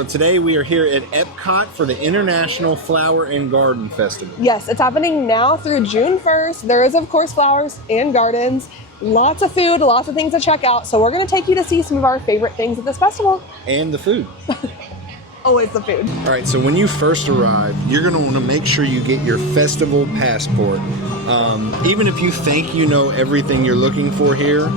So today we are here at Epcot for the International Flower and Garden Festival. Yes, it's happening now through June 1st. There is, of course, flowers and gardens. Lots of food, lots of things to check out. So we're going to take you to see some of our favorite things at this festival. And the food. Always the food. All right, so when you first arrive, you're going to want to make sure you get your festival passport. Even if you think you know everything you're looking for here,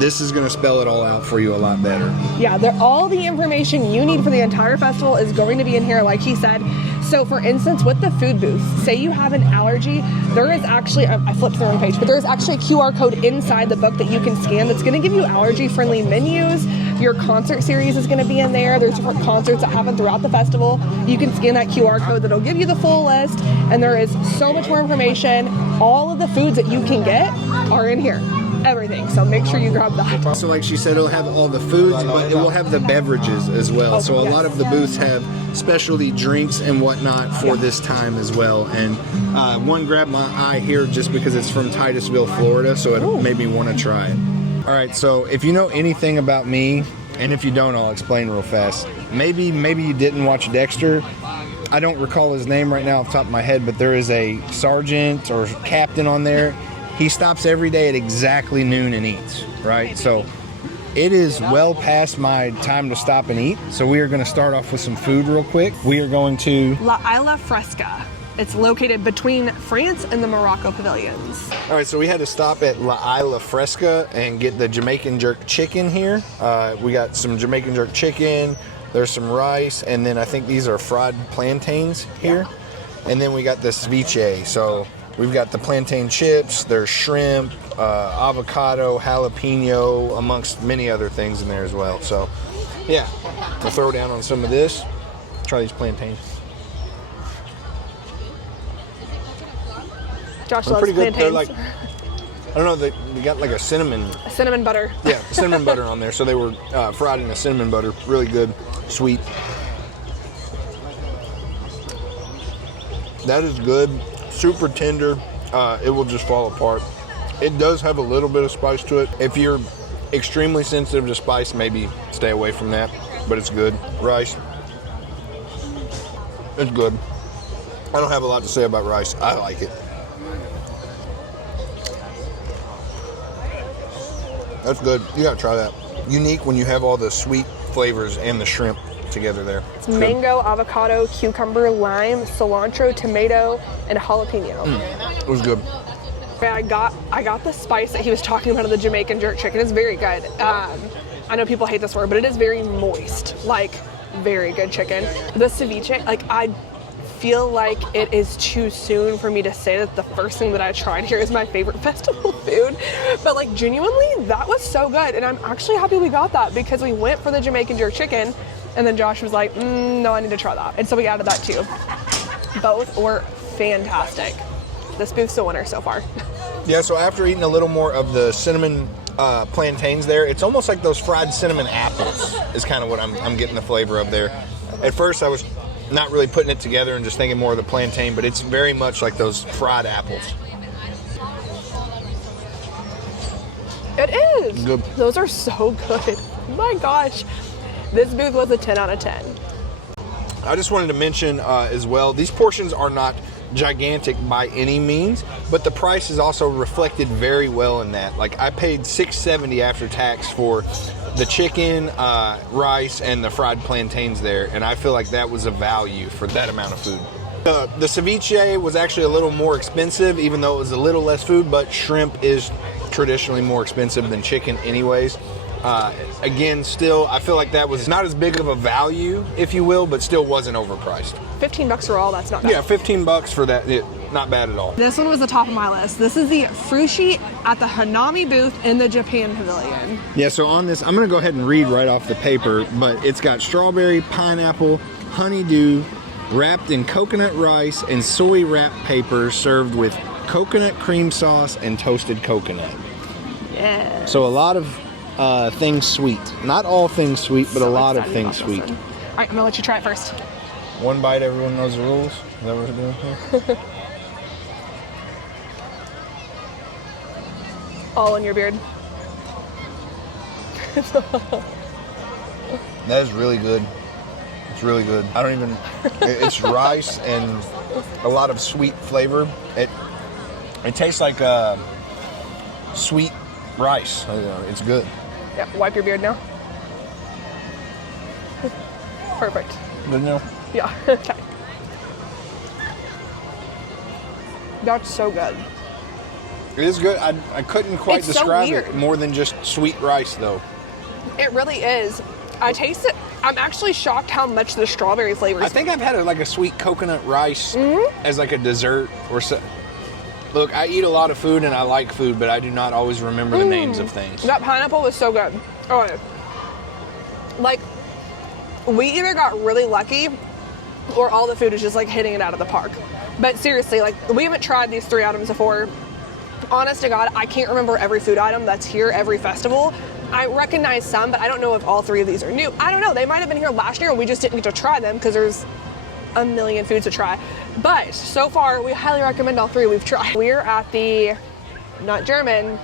this is going to spell it all out for you a lot better. Yeah, all the information you need for the entire festival is going to be in here, like he said. So for instance, with the food booth, say you have an allergy, there is actually, I flipped to the wrong page, but there is actually a QR code inside the book that you can scan that's going to give you allergy-friendly menus. Your concert series is going to be in there. There's different concerts that happen throughout the festival. You can scan that QR code that'll give you the full list, and there is so much more information. All of the foods that you can get are in here. Everything, so make sure you grab that. So like she said, it'll have all the foods, but it will have the beverages as well. So a lot of the booths have specialty drinks and whatnot for this time as well. And one grabbed my eye here just because it's from Titusville, Florida, so it made me want to try it. All right, so if you know anything about me, and if you don't, I'll explain real fast. Maybe you didn't watch Dexter. I don't recall his name right now off the top of my head, but there is a sergeant or captain on there. He stops every day at exactly noon and eats, right? So it is well past my time to stop and eat. So we are going to start off with some food real quick. We are going to La Isla Fresca. It's located between France and the Morocco pavilions. All right, so we had to stop at La Isla Fresca and get the Jamaican jerk chicken here. We got some Jamaican jerk chicken. There's some rice, and then I think these are fried plantains here. And then we got the ceviche. So we've got the plantain chips, there's shrimp, avocado, jalapeno, amongst many other things in there as well. So, yeah, we'll throw down on some of this. Try these plantains. Josh They're loves pretty good. plantains. They're like, I don't know, they got like a cinnamon butter. Yeah, cinnamon butter on there. So they were fried in a cinnamon butter. Really good, sweet. That is good. Super tender. It will just fall apart. It does have a little bit of spice to it. If you're extremely sensitive to spice, maybe stay away from that. But it's good. Rice. It's good. I don't have a lot to say about rice. I like it. That's good. You gotta try that. Unique when you have all the sweet flavors and the shrimp together there. It's mango, avocado, cucumber, lime, cilantro, tomato, and jalapeno. It was good. I got the spice that he was talking about of the Jamaican jerk chicken. It's very good. I know people hate this word, but it is very moist. Like, very good chicken. The ceviche, like, I feel like it is too soon for me to say that the first thing that I tried here is my favorite festival food, but like genuinely that was so good, and I'm actually happy we got that because we went for the Jamaican jerk chicken and then Josh was like, no, I need to try that, and so we added that too. Both were fantastic. This booth's the winner so far. Yeah, so after eating a little more of the cinnamon plantains there, it's almost like those fried cinnamon apples is kind of what I'm getting the flavor of there. At first I was not really putting it together and just thinking more of the plantain, but it's very much like those fried apples. It is. Good. Those are so good. My gosh. This booth was a 10 out of 10. I just wanted to mention as well, these portions are not gigantic by any means, but the price is also reflected very well in that. Like, I paid $6.70 after tax for the chicken, rice, and the fried plantains there, and I feel like that was a value for that amount of food. The ceviche was actually a little more expensive, even though it was a little less food, but shrimp is traditionally more expensive than chicken anyways. Again, still, I feel like that was not as big of a value, if you will, but still wasn't overpriced. $15 for all, that's not bad. Yeah, $15 for that, not bad at all. This one was the top of my list. This is the frushi at the Hanami booth in the Japan Pavilion. Yeah, so on this, I'm going to go ahead and read right off the paper, but it's got strawberry, pineapple, honeydew, wrapped in coconut rice and soy wrapped paper, served with coconut cream sauce and toasted coconut. Yeah. So a lot of things sweet. Not all things sweet, but a lot of things sweet. All right, I'm going to let you try it first. One bite, everyone knows the rules. Is that what we're doing here? All in your beard. That is really good. It's really good. I don't even. It's rice and a lot of sweet flavor. It tastes like sweet rice. It's good. Yeah, wipe your beard now. Perfect. Good now? Yeah. Okay. That's so good. It is good. I couldn't quite It's so describe weird. it more than just sweet rice, though. It really is. I taste it. I'm actually shocked how much the strawberry flavor I is. think I've had like a sweet coconut rice as like a dessert or so. Look, I eat a lot of food and I like food, but I do not always remember the names of things. That pineapple was so good. Oh, like, we either got really lucky or all the food is just like hitting it out of the park. But seriously, like, we haven't tried these 3 items before. Honest to God, I can't remember every food item that's here every festival. I recognize some, but I don't know if all 3 of these are new. I don't know. They might have been here last year and we just didn't get to try them because there's a million foods to try. But so far, we highly recommend all 3 we've tried. We're at the, not German,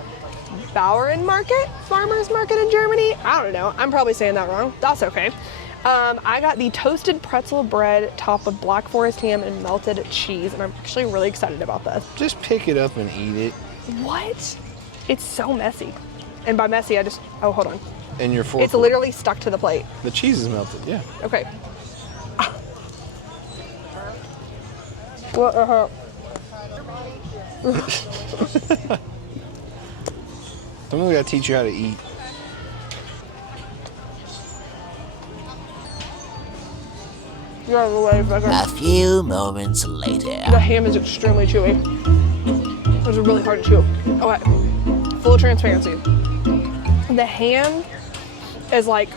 Bauern Market? Farmers Market in Germany? I don't know. I'm probably saying that wrong. That's okay. I got the toasted pretzel bread topped with Black Forest ham and melted cheese, and I'm actually really excited about this. Just pick it up and eat it. What? It's so messy. And by messy, oh, hold on. And your fork. It's literally stuck to the plate. The cheese is melted, yeah. Okay. Well, Somebody gotta teach you how to eat. You're out of the way for a second. A few moments later. The ham is extremely chewy. It's really hard to chew. Okay, full transparency. The ham is like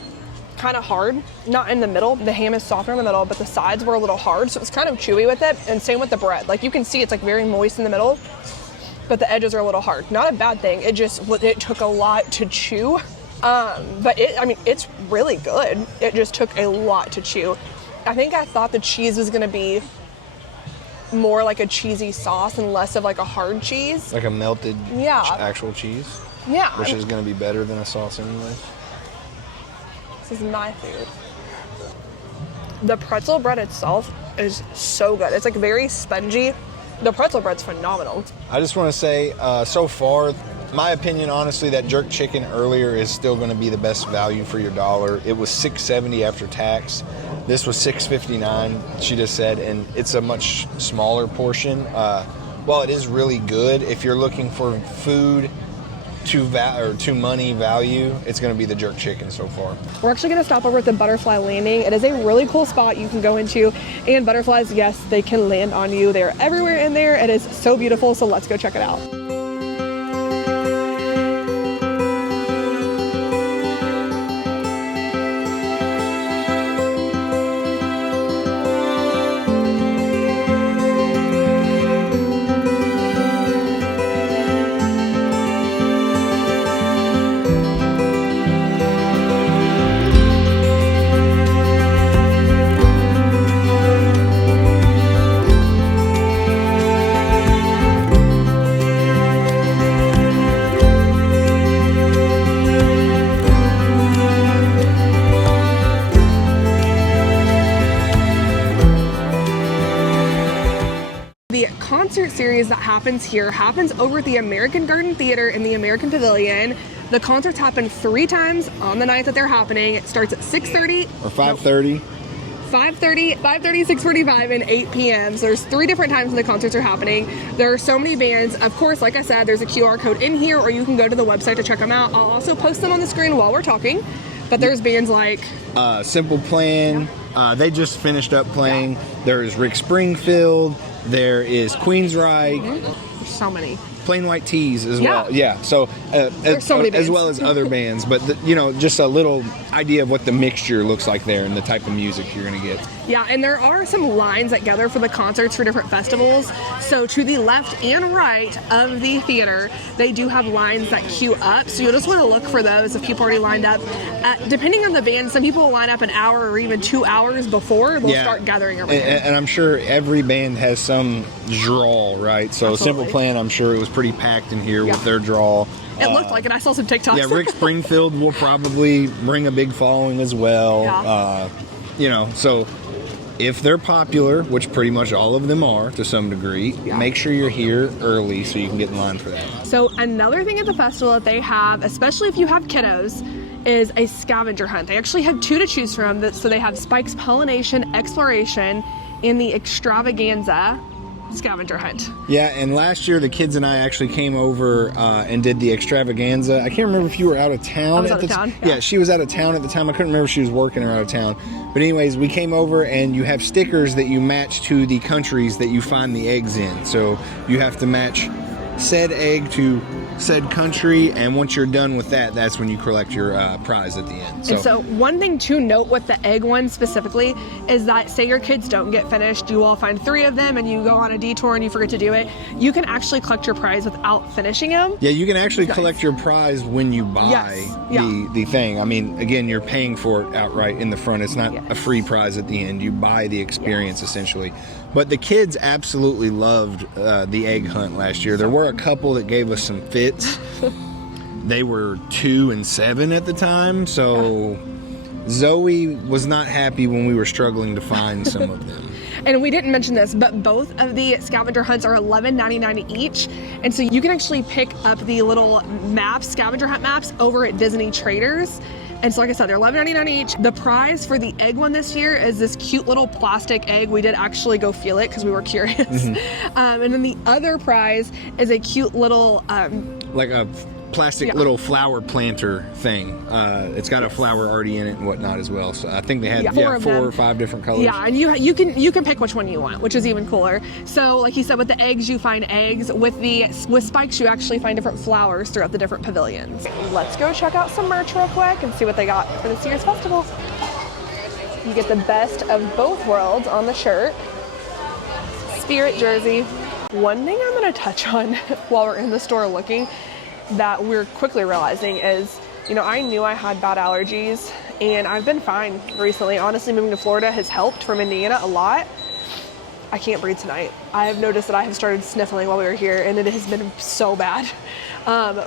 kind of hard, not in the middle. The ham is softer in the middle, but the sides were a little hard, so it's kind of chewy with it. And same with the bread. Like, you can see it's like very moist in the middle, but the edges are a little hard. Not a bad thing. It took a lot to chew. But it's really good. It just took a lot to chew. I think I thought the cheese was gonna be more like a cheesy sauce and less of like a hard cheese. Like a melted actual cheese? Yeah. Which is going to be better than a sauce anyway. This is my food. The pretzel bread itself is so good. It's like very spongy. The pretzel bread's phenomenal. I just want to say, so far, my opinion, honestly, that jerk chicken earlier is still going to be the best value for your dollar. It was $6.70 after tax. This was $6.59, she just said, and it's a much smaller portion. While it is really good, if you're looking for food to money value, it's going to be the jerk chicken so far. We're actually going to stop over at the Butterfly Landing. It is a really cool spot you can go into, and butterflies, yes, they can land on you. They're everywhere in there. It is so beautiful, so let's go check it out. The concert series that happens here happens over at the American Garden Theater in the American Pavilion. The concerts happen 3 times on the night that they're happening. It starts at 6:30 Or 5:30. 5:30, 6:45, and 8 p.m. So there's 3 different times when the concerts are happening. There are so many bands. Of course, like I said, there's a QR code in here, or you can go to the website to check them out. I'll also post them on the screen while we're talking. But there's bands like Simple Plan. They just finished up playing. Yeah. There's Rick Springfield. There is Queensryche. There's so many. Plain White Tees as Yeah. well. Yeah. So so many as bands. well as other bands, but just a little idea of what the mixture looks like there and the type of music you're going to get. Yeah, and there are some lines that gather for the concerts for different festivals. So to the left and right of the theater, they do have lines that queue up. So you'll just want to look for those if people already lined up. Depending on the band, some people will line up an hour or even 2 hours before they'll start gathering around. And I'm sure every band has some draw, right? So Absolutely. Simple Plan, I'm sure it was pretty packed in here with their draw. It looked like it. I saw some TikToks. Yeah, Rick Springfield will probably bring a big following as well. Yeah. you know, so if they're popular, which pretty much all of them are to some degree, make sure you're here early so you can get in line for that. So another thing at the festival that they have, especially if you have kiddos, is a scavenger hunt. They actually have 2 to choose from. So they have Spike's Pollination Exploration and the Extravaganza scavenger hunt. Yeah, and last year the kids and I actually came over and did the Extravaganza. I can't remember if you were out of town. I was out of town. Yeah, she was out of town at the time. I couldn't remember if she was working or out of town. But anyways, we came over and you have stickers that you match to the countries that you find the eggs in. So you have to match said egg to said country, and once you're done with that, that's when you collect your prize at the end. And so one thing to note with the egg one specifically is that say your kids don't get finished, you all find 3 of them and you go on a detour and you forget to do it, you can actually collect your prize without finishing them. Yeah, you can actually collect your prize when you buy the thing. I mean, again, you're paying for it outright in the front. It's not a free prize at the end. You buy the experience essentially. But the kids absolutely loved the egg hunt last year. There were a couple that gave us some fits. They were 2 and 7 at the time, so Zoe was not happy when we were struggling to find some of them. And we didn't mention this, but both of the scavenger hunts are $11.99 each. And so you can actually pick up the little maps, scavenger hunt maps, over at Disney Traders. And so like I said, they're $11.99 each. The prize for the egg one this year is this cute little plastic egg. We did actually go feel it because we were curious. Mm-hmm. And then the other prize is a cute little... like a plastic little flower planter thing. It's got a flower already in it and whatnot as well. So I think they had 4 or 5 different colors. Yeah, and you can pick which one you want, which is even cooler. So like you said, with the eggs you find eggs. With Spikes you actually find different flowers throughout the different pavilions. Let's go check out some merch real quick and see what they got for this year's festival. You get the best of both worlds on the shirt. Spirit jersey. One thing I'm going to touch on while we're in the store looking that we're quickly realizing is, you know, I knew I had bad allergies and I've been fine recently. Honestly, moving to Florida has helped from Indiana a lot. I can't breathe tonight. I have noticed that I have started sniffling while we were here and it has been so bad.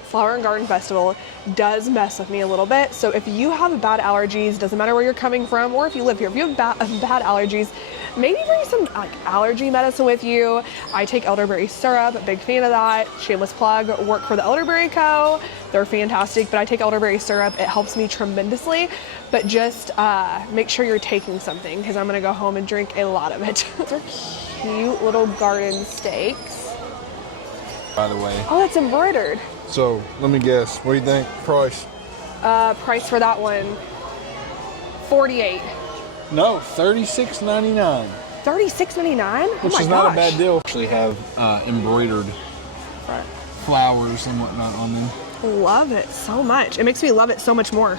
Flower and Garden Festival does mess with me a little bit. So if you have bad allergies, doesn't matter where you're coming from or if you live here, if you have bad allergies, maybe bring some like allergy medicine with you. I take elderberry syrup, big fan of that. Shameless plug, work for the Elderberry Co. They're fantastic, but I take elderberry syrup. It helps me tremendously, but just make sure you're taking something because I'm gonna go home and drink a lot of it. These are cute little garden stakes. By the way. Oh, it's embroidered. So let me guess. What do you think? Price? Price for that one, $48. No, $36.99. $36.99? Which is not a bad deal. Actually have embroidered flowers and whatnot on them. Love it so much. It makes me love it so much more.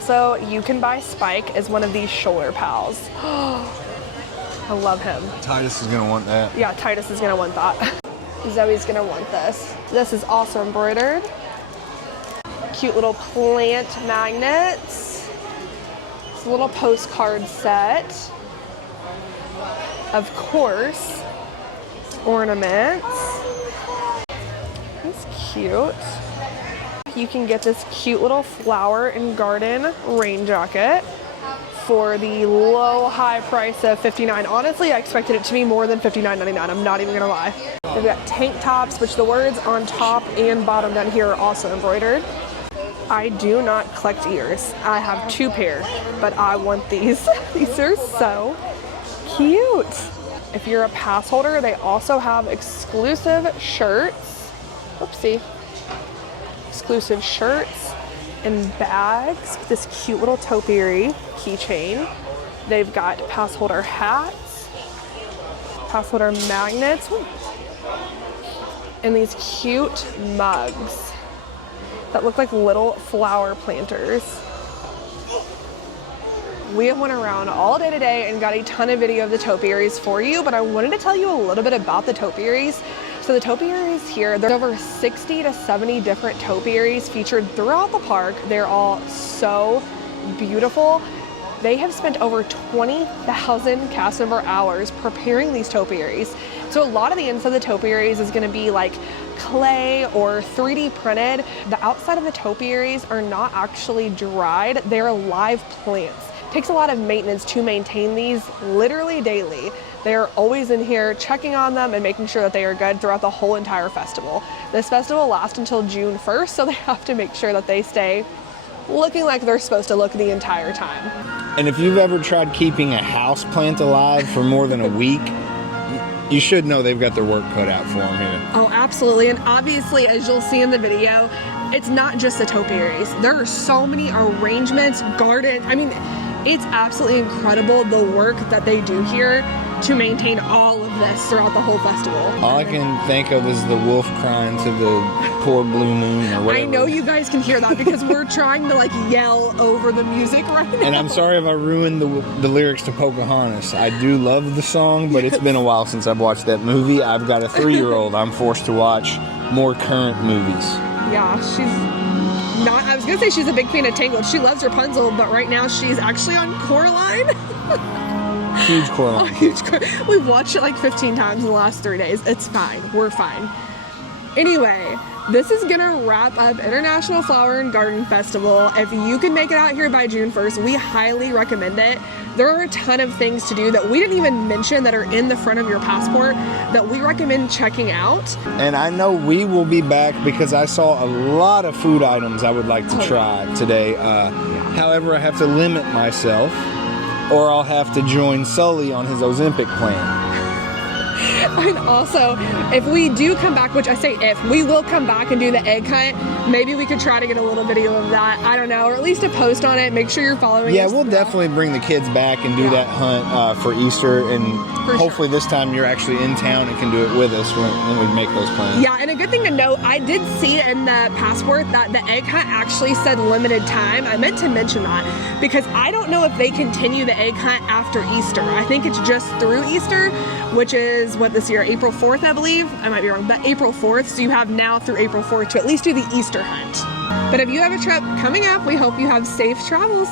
So you can buy Spike as one of these shoulder pals. I love him. Titus is gonna want that. Yeah, Titus is gonna want that. Zoe's gonna want this. This is also embroidered. Cute little plant magnets. It's a little postcard set. Of course, ornaments. It's cute. You can get this cute little flower and garden rain jacket for the low high price of $59. Honestly, I expected it to be more than $59.99. I'm not even gonna lie. They've got tank tops, which the words on top and bottom down here are also embroidered. I do not collect ears. I have 2 pair, but I want these. These are so cute. If you're a pass holder, they also have exclusive shirts. Oopsie. Exclusive shirts and bags. This cute little topiary keychain. They've got pass holder hats, pass holder magnets, and these cute mugs that look like little flower planters. We have went around all day today and got a ton of video of the topiaries for you, but I wanted to tell you a little bit about the topiaries. So the topiaries here, there's over 60 to 70 different topiaries featured throughout the park. They're all so beautiful. They have spent over 20,000 cast member hours preparing these topiaries. So a lot of the inside of the topiaries is gonna be like clay or 3D printed. The outside of the topiaries are not actually dried, they're live plants. takes a lot of maintenance to maintain these literally daily. They're always in here checking on them and making sure that they are good throughout the whole entire festival. This festival lasts until June 1st, so they have to make sure that they stay looking like they're supposed to look the entire time. And if you've ever tried keeping a house plant alive for more than a week, you should know they've got their work cut out for them here. Oh, absolutely. And obviously, as you'll see in the video, it's not just the topiaries. There are so many arrangements, gardens. I mean, it's absolutely incredible the work that they do here to maintain all of this throughout the whole festival. All I can think of is the wolf crying to the poor blue moon or whatever. I know you guys can hear that because we're trying to like yell over the music right now. And I'm sorry if I ruined the lyrics to Pocahontas. I do love the song, but it's been a while since I've watched that movie. I've got a 3-year-old. I'm forced to watch more current movies. Yeah, she's not, I was gonna say she's a big fan of Tangled. She loves Rapunzel, but right now she's actually on Coraline. Huge Coraline. We've watched it like 15 times in the last 3 days. It's fine. We're fine. Anyway, this is gonna wrap up International Flower and Garden Festival. If you can make it out here by June 1st, we highly recommend it. There are a ton of things to do that we didn't even mention that are in the front of your passport that we recommend checking out. And I know we will be back because I saw a lot of food items I would like to try today. However, I have to limit myself or I'll have to join Sully on his Ozempic plan. And also, if we do come back, which I say if, we will come back and do the egg hunt. Maybe we could try to get a little video of that. I don't know, or at least a post on it. Make sure you're following us. Yeah, we'll definitely bring the kids back and do that hunt for Easter. And hopefully this time you're actually in town and can do it with us when we make those plans. Yeah, and a good thing to note, I did see in the passport that the egg hunt actually said limited time. I meant to mention that because I don't know if they continue the egg hunt after Easter. I think it's just through Easter, which is what this year, April 4th, I believe. I might be wrong, but April 4th. So you have now through April 4th to at least do the Easter hunt. But if you have a trip coming up, we hope you have safe travels.